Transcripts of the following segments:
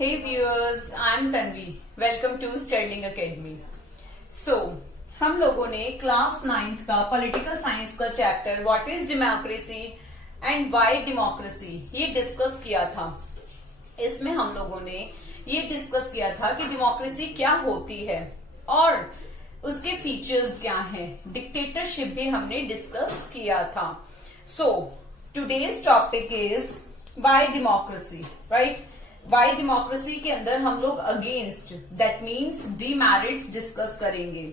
Hey viewers, I'm Tanvi. Welcome to Sterling Academy. So, हम लोगों ने क्लास 9th का पॉलिटिकल साइंस का chapter what is democracy and why democracy ये discuss किया था। इसमें हम लोगों ने ये डिस्कस किया था कि डेमोक्रेसी क्या होती है और उसके फीचर्स क्या हैं। डिक्टेटरशिप भी हमने डिस्कस किया था। So today's topic is why democracy, right. Y democracy के अंदर हम लोग against that means demerits discuss करेंगे,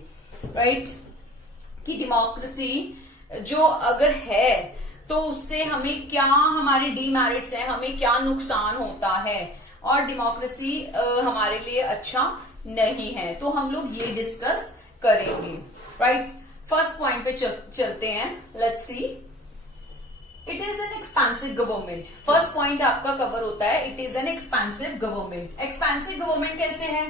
राइट। कि डेमोक्रेसी जो अगर है तो उससे हमें क्या हमारे डीमेरिट्स हैं, हमें क्या नुकसान होता है और डेमोक्रेसी हमारे लिए अच्छा नहीं है, तो हम लोग ये डिस्कस करेंगे, राइट। फर्स्ट पॉइंट पे चलते हैं। Let's see. It is an expensive government. First point आपका कवर होता है it is an expensive government. Expensive government कैसे है?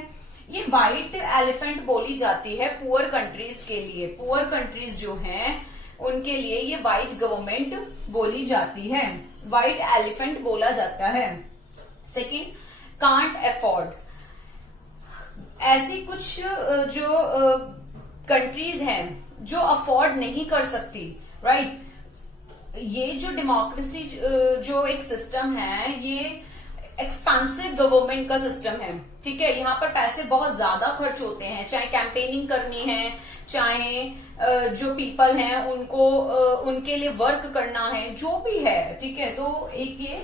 ये व्हाइट एलिफेंट बोली जाती है पुअर कंट्रीज के लिए। पुअर कंट्रीज जो हैं उनके लिए ये व्हाइट गवर्नमेंट बोली जाती है, व्हाइट एलिफेंट बोला जाता है। Second, can't afford. ऐसी कुछ जो कंट्रीज हैं जो अफोर्ड नहीं कर सकती, राइट। ये जो डेमोक्रेसी जो एक सिस्टम है ये एक्सपेंसिव गवर्नमेंट का सिस्टम है, ठीक है। यहाँ पर पैसे बहुत ज्यादा खर्च होते हैं, चाहे कैंपेनिंग करनी है, चाहे जो पीपल हैं उनको उनके लिए वर्क करना है, जो भी है, ठीक है। तो एक ये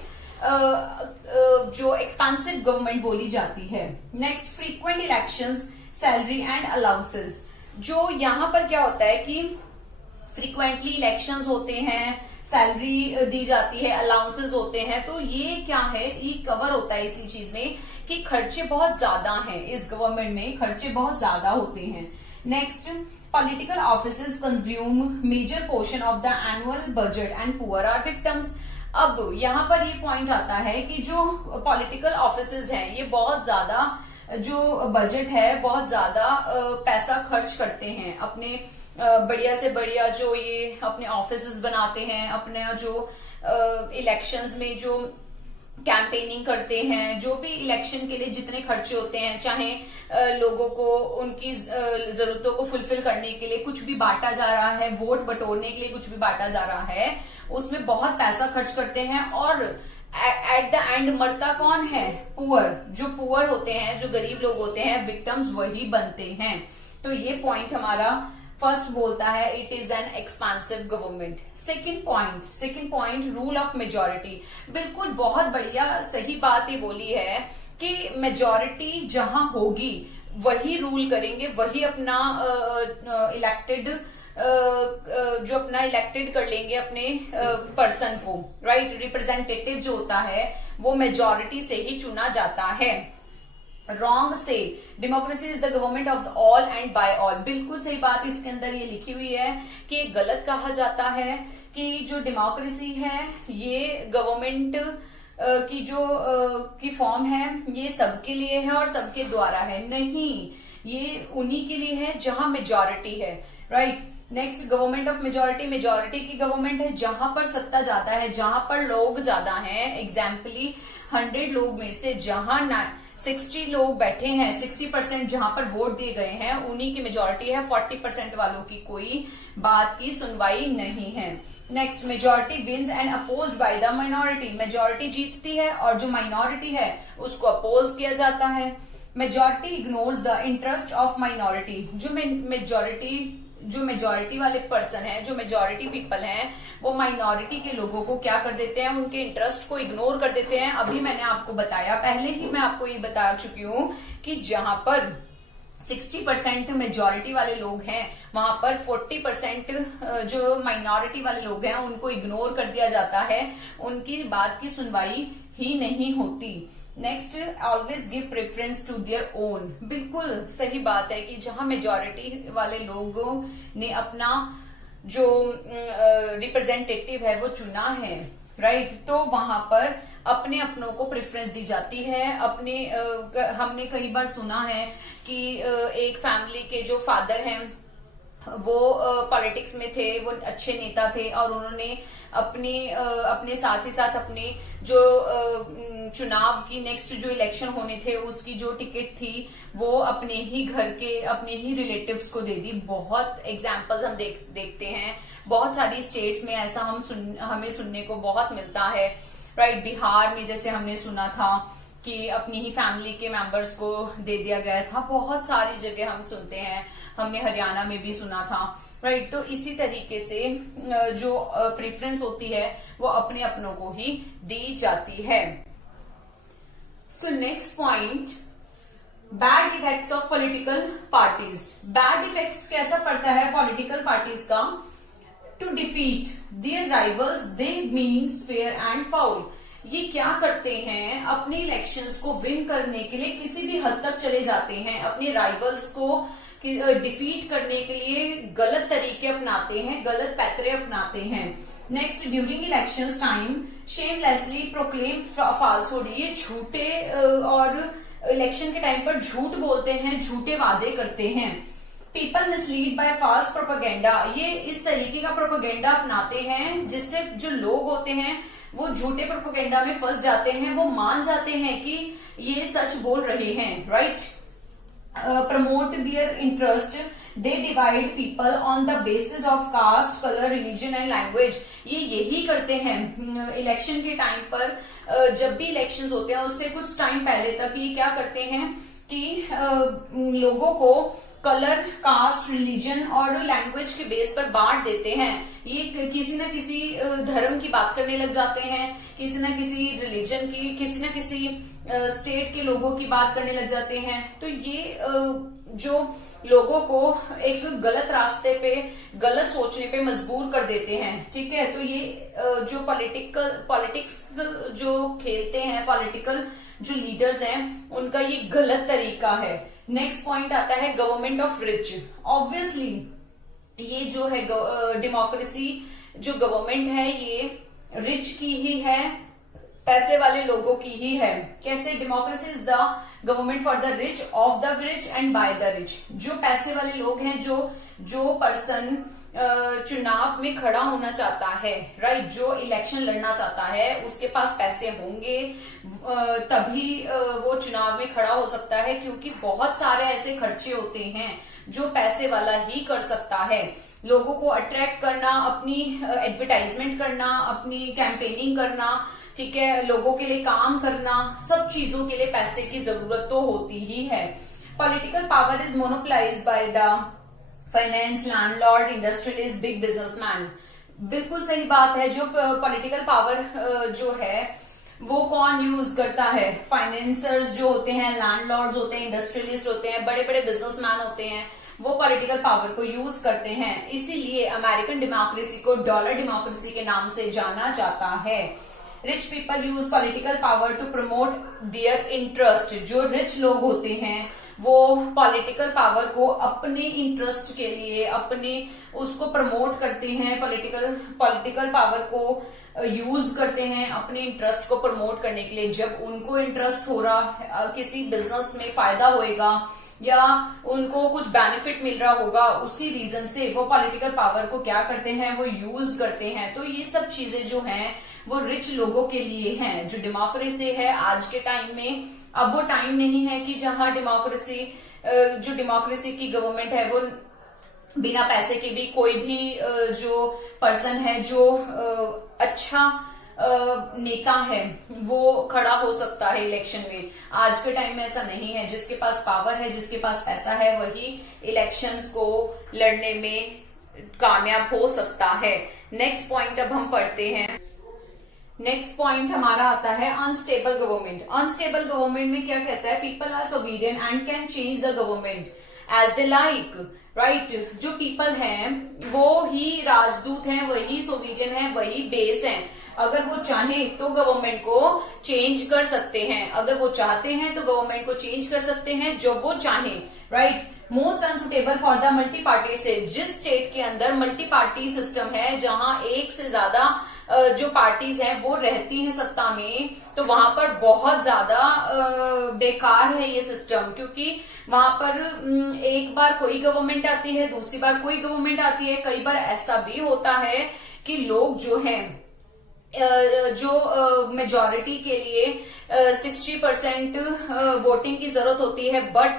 जो एक्सपेंसिव गवर्नमेंट बोली जाती है। Next, frequent elections, salary and allowances. जो यहाँ पर क्या होता है कि फ्रीक्वेंटली इलेक्शंस होते हैं, सैलरी दी जाती है, अलाउंसेस होते हैं, तो ये क्या है, ये कवर होता है इसी चीज में कि खर्चे बहुत ज्यादा हैं, इस गवर्नमेंट में खर्चे बहुत ज्यादा होते हैं। Next, political offices consume major portion of the annual budget and poor are victims. अब यहाँ पर ये पॉइंट आता है कि जो पॉलिटिकल ऑफिसेज हैं ये बहुत ज्यादा जो बजट है बहुत ज्यादा पैसा खर्च करते हैं, अपने बढ़िया से बढ़िया जो ये अपने ऑफिसेस बनाते हैं, अपने जो इलेक्शंस में जो कैंपेनिंग करते हैं, जो भी इलेक्शन के लिए जितने खर्चे होते हैं, चाहे लोगों को उनकी जरूरतों को फुलफिल करने के लिए कुछ भी बांटा जा रहा है, वोट बटोरने के लिए कुछ भी बांटा जा रहा है, उसमें बहुत पैसा खर्च करते हैं और एट द एंड मरता कौन है? पुअर। जो पुअर होते हैं, जो गरीब लोग होते हैं, विक्टिम्स वही बनते हैं। तो ये पॉइंट हमारा फर्स्ट बोलता है it is an expensive government. Second point rule of majority. बिल्कुल बहुत बढ़िया सही बात ये बोली है कि मेजोरिटी जहां होगी वही रूल करेंगे, वही अपना इलेक्टेड जो अपना इलेक्टेड कर लेंगे अपने पर्सन को, राइट। रिप्रेजेंटेटिव जो होता है वो मेजोरिटी से ही चुना जाता है। रॉन्ग से democracy is the government of all and by all. बिल्कुल सही बात इसके अंदर ये लिखी हुई है कि गलत कहा जाता है कि जो डेमोक्रेसी है ये गवर्नमेंट की जो की फॉर्म है ये सबके लिए है और सबके द्वारा है। नहीं, ये उन्हीं के लिए है जहां मेजोरिटी है, right. Next, government of majority. Majority की गवर्नमेंट है जहां पर सत्ता ज्यादा है, जहां पर लोग ज्यादा हैं। एग्जाम्पली 100 लोग में से जहां 60 लोग बैठे हैं, 60% जहां पर वोट दिए गए हैं उन्हीं की मेजोरिटी है, 40% वालों की कोई बात की सुनवाई नहीं है। Next, majority wins and opposed by the minority. Majority जीतती है और जो माइनॉरिटी है उसको अपोज किया जाता है। Majority ignores the interest of minority. जो मेजोरिटी वाले पर्सन है, जो मेजोरिटी पीपल हैं, वो माइनॉरिटी के लोगों को क्या कर देते हैं, उनके इंटरेस्ट को इग्नोर कर देते हैं। अभी मैंने आपको बताया, पहले ही मैं आपको ये बता चुकी हूं कि जहां पर 60% मेजोरिटी वाले लोग हैं वहां पर 40% जो माइनॉरिटी वाले लोग हैं उनको इग्नोर कर दिया जाता है, उनकी बात की सुनवाई ही नहीं होती। Next, always give preference to their own. बिल्कुल सही बात है कि जहां मेजोरिटी वाले लोगों ने अपना जो रिप्रेजेंटेटिव है वो चुना है, राइट, तो वहां पर अपने अपनों को प्रेफरेंस दी जाती है। अपने हमने कई बार सुना है कि एक फैमिली के जो फादर हैं वो पॉलिटिक्स में थे, वो अच्छे नेता थे और उन्होंने अपने साथ ही साथ अपने जो चुनाव की नेक्स्ट जो इलेक्शन होने थे उसकी जो टिकट थी वो अपने ही घर के अपने ही रिलेटिव्स को दे दी। बहुत एग्जाम्पल्स हम देखते हैं, बहुत सारी स्टेट्स में ऐसा हमें सुनने को बहुत मिलता है, राइट। बिहार में जैसे हमने सुना था कि अपनी ही फैमिली के मेंबर्स को दे दिया गया था। बहुत सारी जगह हम सुनते हैं, हमने हरियाणा में भी सुना था, राइट। तो इसी तरीके से जो प्रेफरेंस होती है वो अपने अपनों को ही दी जाती है। So next point, bad effects of political parties. Bad effects कैसा पड़ता है पॉलिटिकल पार्टीज का? To defeat their rivals they means fair and foul. ये क्या करते हैं, अपने इलेक्शंस को विन करने के लिए किसी भी हद तक चले जाते हैं, अपने राइवल्स को डिफीट करने के लिए गलत तरीके अपनाते हैं, गलत पैतरे अपनाते हैं। Next, during election time shamelessly proclaim falsehood. ये झूठे और इलेक्शन के टाइम पर झूठ बोलते हैं, झूठे वादे करते हैं। People mislead by false propaganda. ये इस तरीके का प्रोपेगेंडा अपनाते हैं जिससे जो लोग होते हैं वो झूठे प्रोपेगेंडा में फंस जाते हैं, वो मान जाते हैं कि ये सच बोल रहे हैं, right. Promote their interest, they divide people on the basis of caste, colour, religion and language. ये यही करते हैं इलेक्शन के टाइम पर। जब भी इलेक्शंस होते हैं उससे कुछ टाइम पहले तक ये क्या करते हैं कि लोगों को कलर, कास्ट, रिलीजन और लैंग्वेज के बेस पर बांट देते हैं। ये किसी न किसी धर्म की बात करने लग जाते हैं, किसी न किसी रिलीजन की, किसी न किसी स्टेट के लोगों की बात करने लग जाते हैं। तो ये जो लोगों को एक गलत रास्ते पे, गलत सोचने पे मजबूर कर देते हैं, ठीक है। तो ये जो पॉलिटिक्स जो खेलते हैं, पॉलिटिकल जो लीडर्स हैं, उनका ये गलत तरीका है। नेक्स्ट पॉइंट आता है गवर्नमेंट ऑफ रिच। ऑब्वियसली ये जो है डेमोक्रेसी जो गवर्नमेंट है ये रिच की ही है, पैसे वाले लोगों की ही है। कैसे? Democracy is the government for the rich, of the rich and by the rich. जो पैसे वाले लोग हैं, जो पर्सन चुनाव में खड़ा होना चाहता है, राइट, जो इलेक्शन लड़ना चाहता है, उसके पास पैसे होंगे तभी वो चुनाव में खड़ा हो सकता है, क्योंकि बहुत सारे ऐसे खर्चे होते हैं जो पैसे वाला ही कर सकता है। लोगों को अट्रैक्ट करना, अपनी एडवर्टाइजमेंट करना, अपनी कैंपेनिंग करना, ठीक है, लोगों के लिए काम करना, सब चीजों के लिए पैसे की जरूरत तो होती ही है। Political power is monopolised by the finance, landlord, industrialist, big businessman. बिल्कुल सही बात है। जो पॉलिटिकल पावर जो है वो कौन यूज करता है? फाइनेंसर्स जो होते हैं, लैंडलॉर्ड्स होते हैं, इंडस्ट्रियलिस्ट होते हैं, बड़े बड़े बिजनेसमैन होते हैं, वो पॉलिटिकल पावर को यूज करते हैं। इसीलिए अमेरिकन डेमोक्रेसी को डॉलर डेमोक्रेसी के नाम से जाना जाता है। Rich people use political power to promote their interest. जो रिच लोग होते हैं वो पॉलिटिकल पावर को अपने इंटरेस्ट के लिए, अपने उसको प्रमोट करते हैं, पॉलिटिकल पावर को यूज करते हैं अपने इंटरेस्ट को प्रमोट करने के लिए। जब उनको इंटरेस्ट हो रहा, किसी बिजनेस में फायदा होएगा या उनको कुछ बेनिफिट मिल रहा होगा, उसी रीजन से वो पॉलिटिकल पावर को क्या करते हैं, वो यूज करते हैं। तो ये सब चीजें जो हैं वो रिच लोगों के लिए हैं। जो डेमोक्रेसी है आज के टाइम में, अब वो टाइम नहीं है कि जहां जो डेमोक्रेसी की गवर्नमेंट है वो बिना पैसे के भी कोई भी जो पर्सन है, जो अच्छा नेता है, वो खड़ा हो सकता है इलेक्शन में। आज के टाइम में ऐसा नहीं है। जिसके पास पावर है, जिसके पास पैसा है, वही इलेक्शंस को लड़ने में कामयाब हो सकता है। नेक्स्ट पॉइंट अब हम पढ़ते हैं। नेक्स्ट पॉइंट हमारा आता है अनस्टेबल गवर्नमेंट। अनस्टेबल गवर्नमेंट में क्या कहता है? People are so obedient and can change the government as they like, right. जो पीपल हैं वो ही राजदूत हैं, वही सोबीडियन हैं, वही बेस हैं। अगर वो चाहें तो गवर्नमेंट को चेंज कर सकते हैं, अगर वो चाहते हैं तो गवर्नमेंट को चेंज कर सकते हैं जो वो चाहें, right. Most unsuitable for the multi party से। जिस स्टेट के अंदर मल्टी पार्टी सिस्टम है, जहां एक से ज्यादा जो पार्टीज हैं वो रहती हैं सत्ता में, तो वहां पर बहुत ज्यादा बेकार है ये सिस्टम, क्योंकि वहां पर एक बार कोई गवर्नमेंट आती है, दूसरी बार कोई गवर्नमेंट आती है। कई बार ऐसा भी होता है कि लोग जो हैं जो मेजॉरिटी के लिए 60% वोटिंग की जरूरत होती है, बट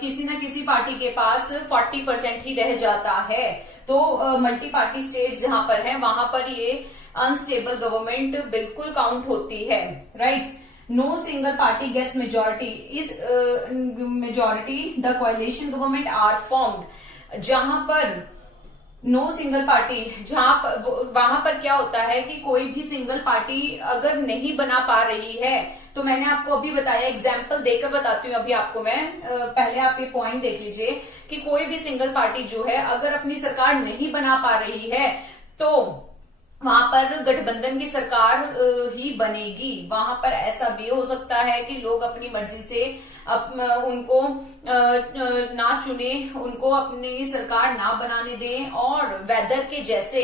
किसी ना किसी पार्टी के पास 40% ही रह जाता है। तो मल्टी पार्टी स्टेट्स जहां पर है वहां पर ये अनस्टेबल गवर्नमेंट बिल्कुल काउंट होती है, right. No single party gets majority, is majority the coalition government are formed. जहां पर नो सिंगल पार्टी, वहां पर क्या होता है कि कोई भी सिंगल पार्टी अगर नहीं बना पा रही है, तो मैंने आपको अभी बताया, एग्जाम्पल देकर बताती हूँ अभी आपको मैं, पहले आप ये पॉइंट देख लीजिए कि कोई भी सिंगल पार्टी जो है अगर अपनी सरकार नहीं बना पा रही है तो वहां पर गठबंधन की सरकार ही बनेगी। वहां पर ऐसा भी हो सकता है कि लोग अपनी मर्जी से उनको ना चुने, उनको अपनी सरकार ना बनाने दें, और वेदर के जैसे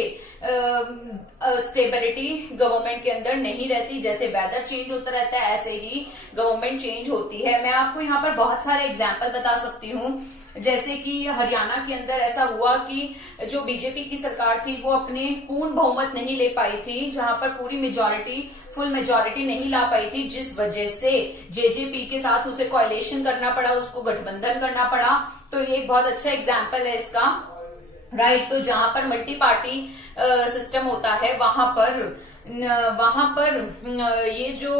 स्टेबिलिटी गवर्नमेंट के अंदर नहीं रहती। जैसे वेदर चेंज होता रहता है ऐसे ही गवर्नमेंट चेंज होती है। मैं आपको यहाँ पर बहुत सारे एग्जाम्पल बता सकती हूँ, जैसे कि हरियाणा के अंदर ऐसा हुआ कि जो बीजेपी की सरकार थी वो अपने पूर्ण बहुमत नहीं ले पाई थी, जहां पर पूरी मेजॉरिटी, फुल मेजॉरिटी नहीं ला पाई थी, जिस वजह से जेजेपी के साथ उसे कोalition करना पड़ा, उसको गठबंधन करना पड़ा। तो ये एक बहुत अच्छा एग्जाम्पल है इसका, राइट। तो जहां पर मल्टी पार्टी सिस्टम होता है वहां पर ये जो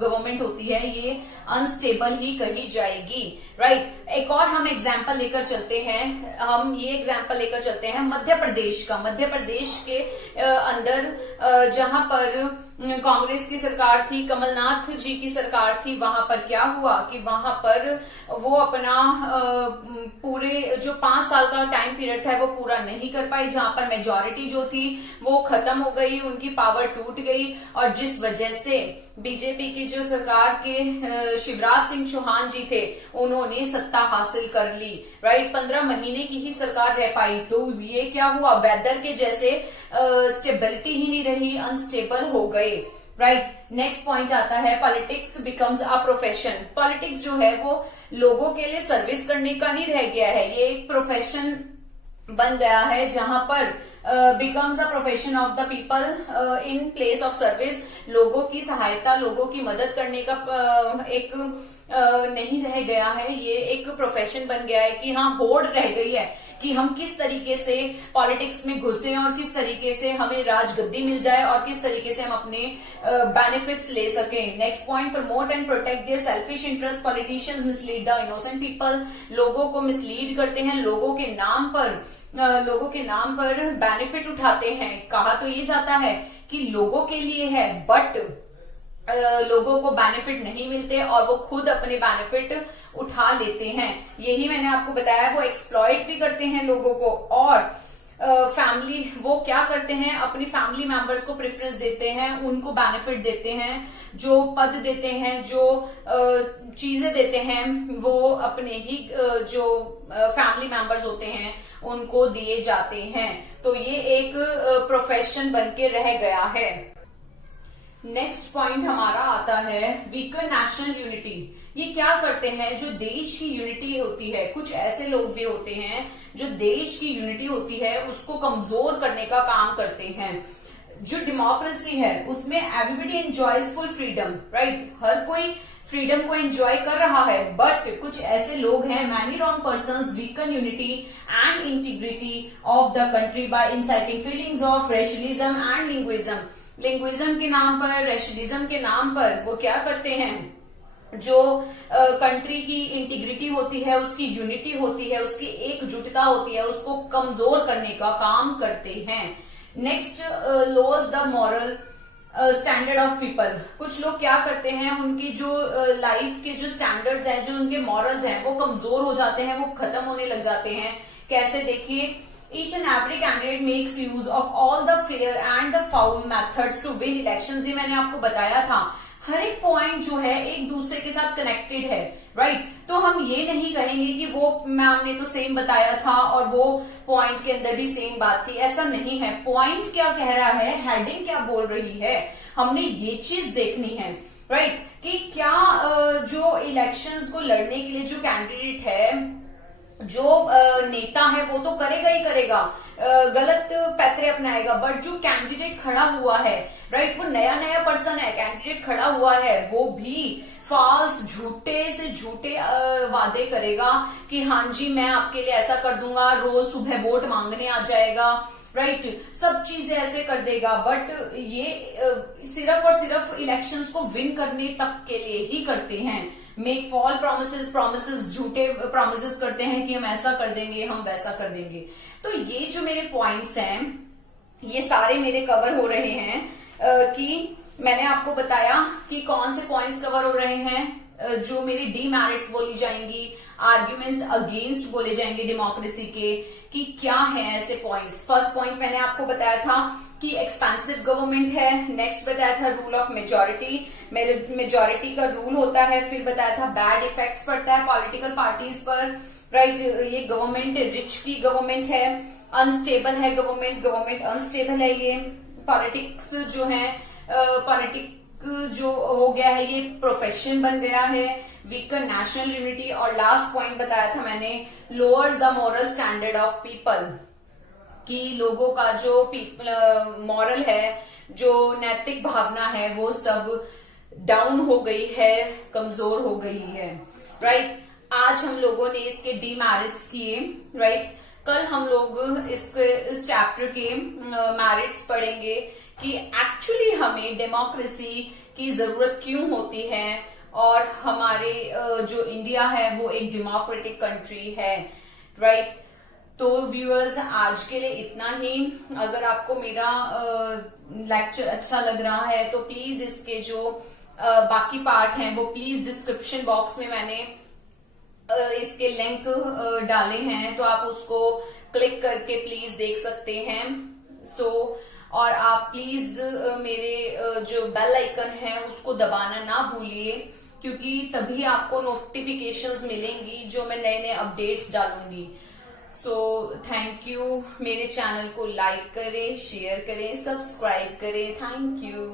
गवर्नमेंट होती है ये अनस्टेबल ही कही जाएगी, राइट। एक और हम एग्जाम्पल लेकर चलते हैं, हम ये एग्जाम्पल लेकर चलते हैं मध्य प्रदेश का। मध्य प्रदेश के अंदर जहां पर कांग्रेस की सरकार थी, कमलनाथ जी की सरकार थी, वहां पर क्या हुआ कि वहां पर वो अपना पूरे जो 5 साल का टाइम पीरियड था वो पूरा नहीं कर पाई, जहां पर मेजॉरिटी जो थी वो खत्म हो गई, उनकी पावर टूट गई, और जिस वजह से बीजेपी की जो सरकार के शिवराज सिंह चौहान जी थे उन्होंने सत्ता हासिल कर ली, राइट। 15 महीने की ही सरकार रह पाई। तो ये क्या हुआ, वेदर के जैसे स्टेबिलिटी ही नहीं रही, अनस्टेबल हो गए, राइट। नेक्स्ट पॉइंट आता है politics becomes a profession. Politics जो है वो लोगों के लिए सर्विस करने का नहीं रह गया है, ये एक प्रोफेशन बन गया है, जहां पर becomes a profession of the people in place of service. लोगों की सहायता, लोगों की मदद करने का एक नहीं रह गया है, ये एक प्रोफेशन बन गया है कि हाँ होड़ रह गई है कि हम किस तरीके से पॉलिटिक्स में घुसे और किस तरीके से हमें राजगद्दी मिल जाए और किस तरीके से हम अपने बेनिफिट्स ले सकें। Next point, promote and protect their selfish interest. Politicians mislead the innocent people. लोगों को मिसलीड करते हैं, लोगों के नाम पर बेनिफिट उठाते हैं। कहा तो ये जाता है कि लोगों के लिए है, बट लोगों को बेनिफिट नहीं मिलते और वो खुद अपने बेनिफिट उठा लेते हैं। यही मैंने आपको बताया, वो एक्सप्लॉइट भी करते हैं लोगों को, और फैमिली वो क्या करते हैं, अपनी फैमिली मेंबर्स को प्रेफरेंस देते हैं, उनको बेनिफिट देते हैं, जो पद देते हैं, जो चीजें देते हैं वो अपने ही जो फैमिली मेंबर्स होते हैं उनको दिए जाते हैं। तो ये एक प्रोफेशन बन के रह गया है। नेक्स्ट पॉइंट हमारा आता है वीकर नेशनल यूनिटी। ये क्या करते हैं, जो देश की यूनिटी होती है, कुछ ऐसे लोग भी होते हैं जो देश की यूनिटी होती है उसको कमजोर करने का काम करते हैं। जो डेमोक्रेसी है उसमें everybody enjoys full freedom, right. हर कोई फ्रीडम को एंजॉय कर रहा है, बट कुछ ऐसे लोग हैं, many wrong persons weaken unity and integrity of the country bye inciting feelings of rationalism and linguism. Linguism के नाम पर, रेशनलिज्म के नाम पर वो क्या करते हैं, जो कंट्री की इंटीग्रिटी होती है, उसकी यूनिटी होती है, उसकी एकजुटता होती है, उसको कमजोर करने का काम करते हैं। Next, lowers the moral standard of people. कुछ लोग क्या करते हैं, उनकी जो लाइफ के जो स्टैंडर्ड्स हैं, जो उनके मॉरल्स हैं वो कमजोर हो जाते हैं, वो खत्म होने लग जाते हैं। कैसे, देखिए, each and every candidate makes use of all the fair and the foul methods to win elections। ये मैंने आपको बताया था, हर एक पॉइंट जो है एक दूसरे के साथ कनेक्टेड है, राइट। तो हम ये नहीं कहेंगे कि वो मैम ने तो सेम बताया था और वो पॉइंट के अंदर भी सेम बात थी, ऐसा नहीं है। पॉइंट क्या कह रहा है, हेडिंग क्या बोल रही है, हमने ये चीज देखनी है, राइट। कि क्या जो इलेक्शंस को लड़ने के लिए जो कैंडिडेट है जो नेता है वो तो करेगा ही करेगा, गलत पैतरे अपनाएगा, बट जो कैंडिडेट खड़ा हुआ है, राइट, वो नया नया पर्सन है, कैंडिडेट खड़ा हुआ है, वो भी फॉल्स, झूठे से झूठे वादे करेगा कि हाँ जी मैं आपके लिए ऐसा कर दूंगा, रोज सुबह वोट मांगने आ जाएगा, राइट, सब चीजें ऐसे कर देगा। बट ये सिर्फ और सिर्फ इलेक्शंस को विन करने तक के लिए ही करते हैं। मेक फॉल प्रोमिसेस, झूठे प्रोमिसेस करते हैं कि हम ऐसा कर देंगे, हम वैसा कर देंगे। तो ये जो मेरे पॉइंट्स हैं ये सारे मेरे कवर हो रहे हैं कि मैंने आपको बताया कि कौन से पॉइंट्स कवर हो रहे हैं, जो मेरी डीमेरिट्स बोली जाएंगी, आर्ग्यूमेंट्स अगेंस्ट बोले जाएंगे डेमोक्रेसी के, कि क्या है ऐसे पॉइंट्स। फर्स्ट पॉइंट मैंने आपको बताया था कि एक्सपेंसिव गवर्नमेंट है, नेक्स्ट बताया था रूल ऑफ मेजोरिटी, मेजोरिटी का रूल होता है, फिर बताया था बैड इफेक्ट्स पड़ता है पॉलिटिकल पार्टीज पर, राइट, ये गवर्नमेंट रिच की गवर्नमेंट है, अनस्टेबल है गवर्नमेंट अनस्टेबल है, ये पॉलिटिक्स जो है पॉलिटिक जो हो गया है ये प्रोफेशन बन गया है, वीकर नेशनल यूनिटी, और लास्ट पॉइंट बताया था मैंने lowers the moral standard of people, कि लोगों का जो मॉरल है, जो नैतिक भावना है वो सब डाउन हो गई है, कमजोर हो गई है, राइट। आज हम लोगों ने इसके डीमेरिट्स किए, राइट, कल हम लोग इस चैप्टर के मेरिट्स पढ़ेंगे कि एक्चुअली हमें डेमोक्रेसी की जरूरत क्यों होती है, और हमारे जो इंडिया है वो एक डेमोक्रेटिक कंट्री है, राइट। तो व्यूअर्स आज के लिए इतना ही। अगर आपको मेरा लेक्चर अच्छा लग रहा है तो प्लीज इसके जो बाकी पार्ट हैं वो प्लीज डिस्क्रिप्शन बॉक्स में मैंने इसके लिंक डाले हैं, तो आप उसको क्लिक करके प्लीज देख सकते हैं। और आप प्लीज मेरे जो बेल आइकन है उसको दबाना ना भूलिए, क्योंकि तभी आपको नोटिफिकेशंस मिलेंगी जो मैं नए नए अपडेट्स डालूंगी। Thank you. मेरे चैनल को लाइक करें, शेयर करें, सब्सक्राइब करें। Thank you.